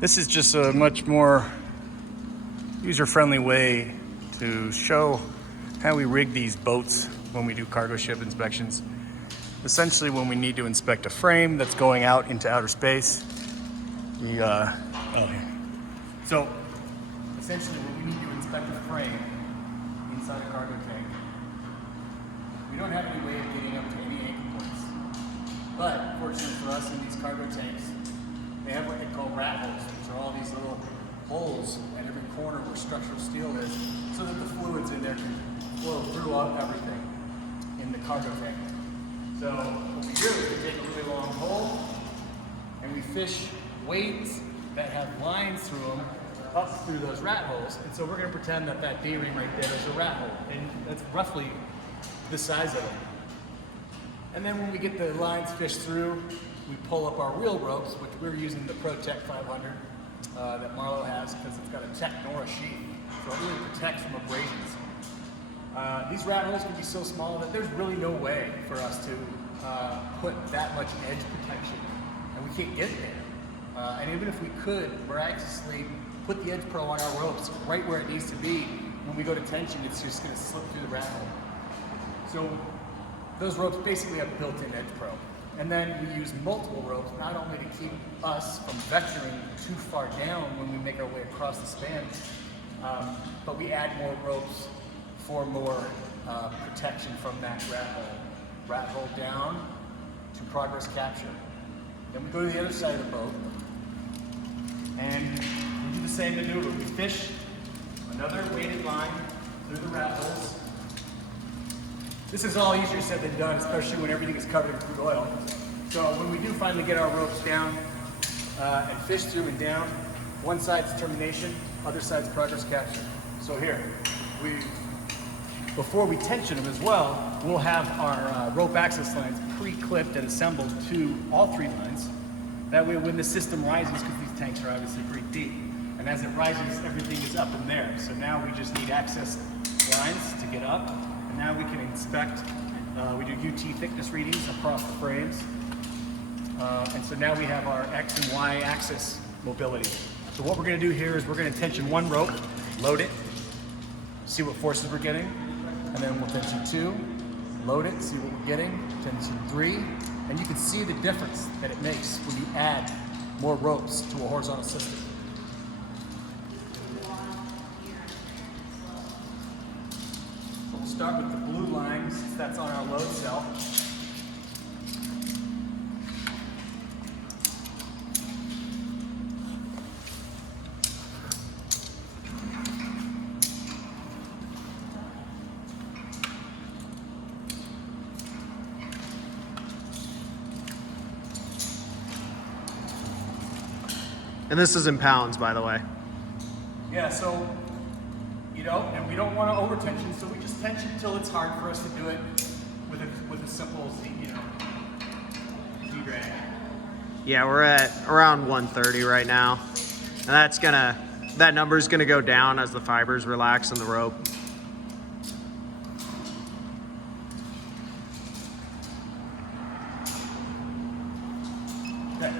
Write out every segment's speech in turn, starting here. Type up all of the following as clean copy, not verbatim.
This is just a much more user-friendly way to show how we rig these boats when we do cargo ship inspections. Essentially, when we need to inspect a frame that's going out into outer space, so essentially when we need to inspect a frame inside a cargo tank, we don't have any way of getting up to any anchor points. But fortunately for us, in these cargo tanks, they have what they call rat holes, which are all these little holes at every corner where structural steel is, so that the fluids in there can flow through everything in the cargo tank. So what we do is we take a really long hole and we fish weights that have lines through them up through those rat holes. And so we're going to pretend that that D-ring right there is a rat hole, and that's roughly the size of it. And then when we get the lines fished through, we pull up our wheel ropes, which we're using the ProTech 500 that Marlo has, because it's got a Technora sheath, so it really protects from abrasions. These rat holes can be so small that there's really no way for us to put that much edge protection, and we can't get there. And even if we could miraculously put the edge pro on our ropes right where it needs to be, when we go to tension, it's just going to slip through the rat hole. So those ropes basically have built-in edge pro. And then we use multiple ropes, not only to keep us from vectoring too far down when we make our way across the span, but we add more ropes for more protection from that rat hole. Rat hole down to progress capture. Then we go to the other side of the boat and we do the same maneuver. We fish another weighted line through the rat holes. This is all easier said than done, especially when everything is covered in crude oil. So when we do finally get our ropes down and fish through and down, one side's termination, other side's progress capture. So here, before we tension them as well, we'll have our rope access lines pre-clipped and assembled to all three lines. That way when the system rises, because these tanks are obviously pretty deep, and as it rises, everything is up in there. So now we just need access lines to get up. Now we can inspect, we do UT thickness readings across the frames. And so now we have our X and Y axis mobility. So what we're gonna do here is we're gonna tension one rope, load it, see what forces we're getting, and then we'll tension two, load it, see what we're getting, tension three, and you can see the difference that it makes when you add more ropes to a horizontal system. Start with the blue line, since that's on our load cell. And this is in pounds, by the way. Yeah, so and we don't want to over tension, so we just tension until it's hard for us to do it with a simple Z-drag. Yeah, we're at around 130 right now, and that number's gonna go down as the fibers relax in the rope. Okay.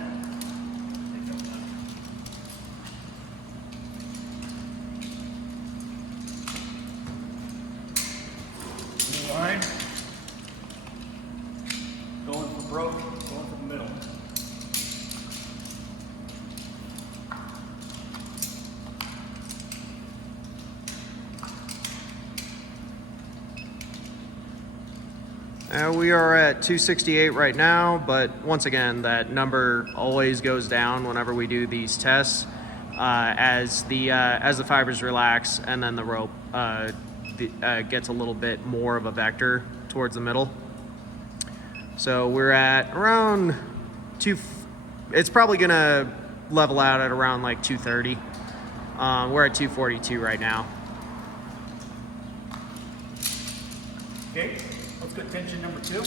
Line, going for broke, going for the middle. We are at 268 right now, but once again, that number always goes down whenever we do these tests as the fibers relax, and then the rope gets a little bit more of a vector towards the middle. So we're at around it's probably gonna level out at around like 230. We're at 242 right now. Okay, let's go tension number two.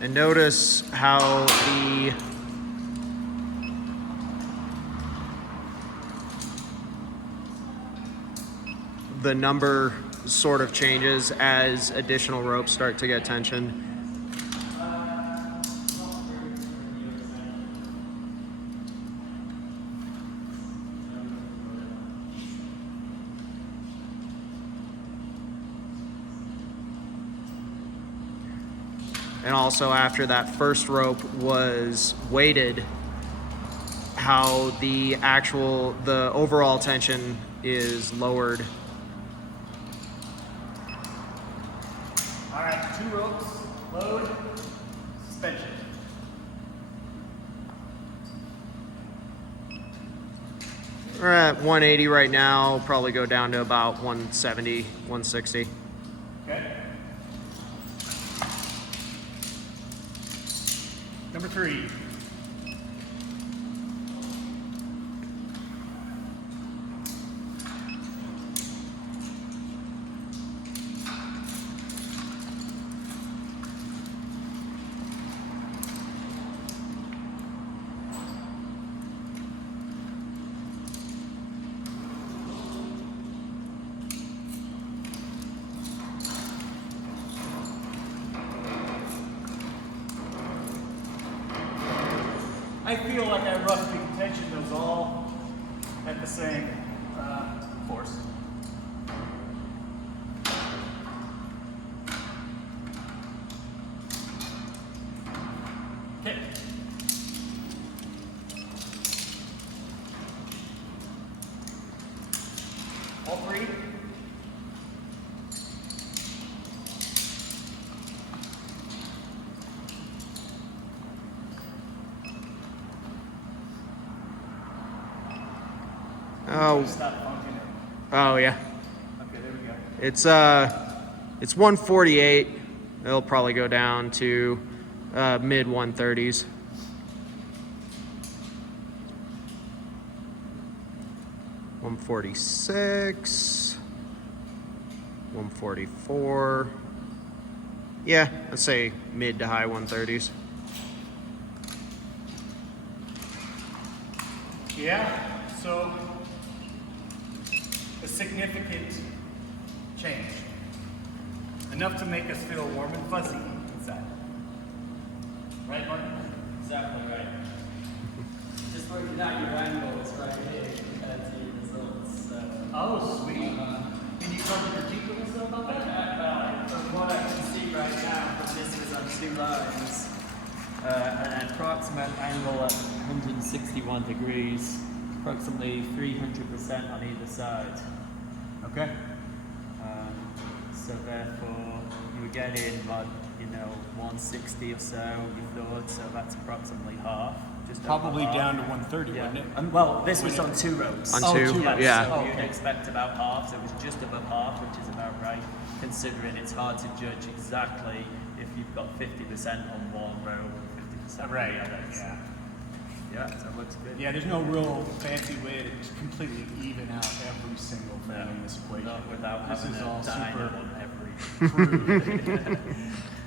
And notice how the number sort of changes as additional ropes start to get tensioned. And also after that first rope was weighted, how the overall tension is lowered. All right, 2 ropes, load, suspension. We're at 180 right now, probably go down to about 170, 160. Okay. Number 3. I feel like I roughly tensioned those all at the same force. Okay. All 3. Oh, Stop funking it. oh yeah. Okay, there we go. It's 148. It'll probably go down to mid 130s. $146, $144. Yeah, let's say mid to high 130s. Yeah, so a significant change. Enough to make us feel warm and fuzzy inside. Right, Martin? Exactly right. Just working out your angles right here compared to your results. So, Oh, sweet. Can you come to critique with us about that? from what I can see right now, from this is on 2 lines, an approximate angle at 161 degrees, approximately 300% on either side. Okay. So therefore, you were getting about, 160 or so, you thought, so that's approximately half. Just Probably over half. down to 130, Yeah. wasn't it? Well, this was on 2 ropes. On Oh, 2, 2 Yeah, yeah. so Oh, you'd okay. expect about half, so it was just above half, which is about right, considering it's hard to judge exactly if you've got 50% on one row and 50% Right. on the other. Yeah. Yeah, so it looks good. Yeah, there's no real fancy way to just completely even out every single thing No, in this equation. not without This having is a all dyno super on every. crude,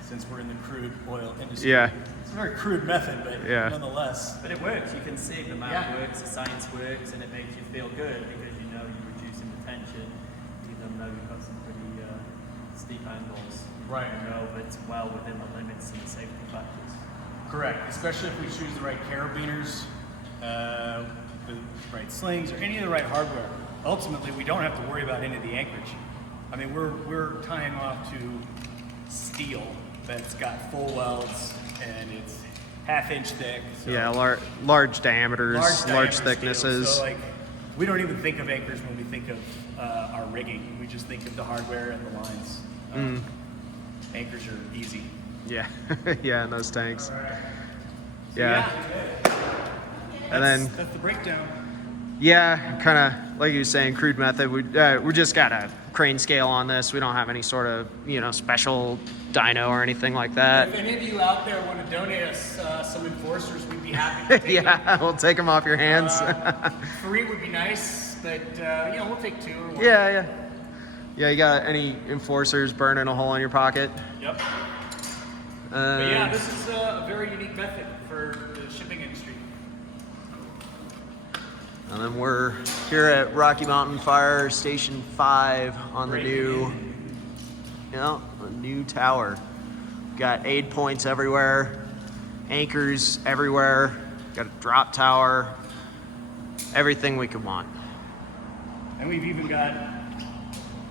since we're in the crude oil industry. Yeah. It's a very crude method, but Yeah. nonetheless. But it works, you can see the math Yeah. works, the science works, and it makes you feel good because you know you're reducing the tension, even though you've got some pretty steep angles. Right. You know it's well within the limits and the safety factors. Correct, especially if we choose the right carabiners, the right slings, or any of the right hardware. Ultimately, we don't have to worry about any of the anchorage. I mean, we're tying off to steel that's got full welds and it's half-inch thick. So Yeah, large diameters, large diameter steel. thicknesses. So like, we don't even think of anchors when we think of our rigging. We just think of the hardware and the lines. Anchors are easy. Yeah, yeah, in those tanks. Yeah. Yeah, and then That's the breakdown. yeah, kind of like you were saying, crude method. We just got a crane scale on this. We don't have any sort of special dyno or anything like If that. any of you out there want to donate us some enforcers, we'd be happy to take them. Yeah, we'll take them off your hands. 3 would be nice, but we'll take 2 or 1. Yeah, yeah. Yeah, you got any enforcers burning a hole in your pocket? Yep. But yeah, this is a very unique method for the shipping industry. And then we're here at Rocky Mountain Fire Station 5 on the new, a new tower. Got aid points everywhere, anchors everywhere, got a drop tower, everything we could want. And we've even got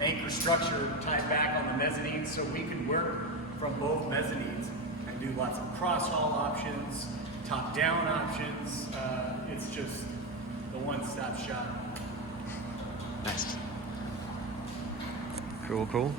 anchor structure tied back on the mezzanine so we can work from both mezzanines and do lots of cross haul options, top down options. It's just the one-stop shop. Nice. Cool, cool.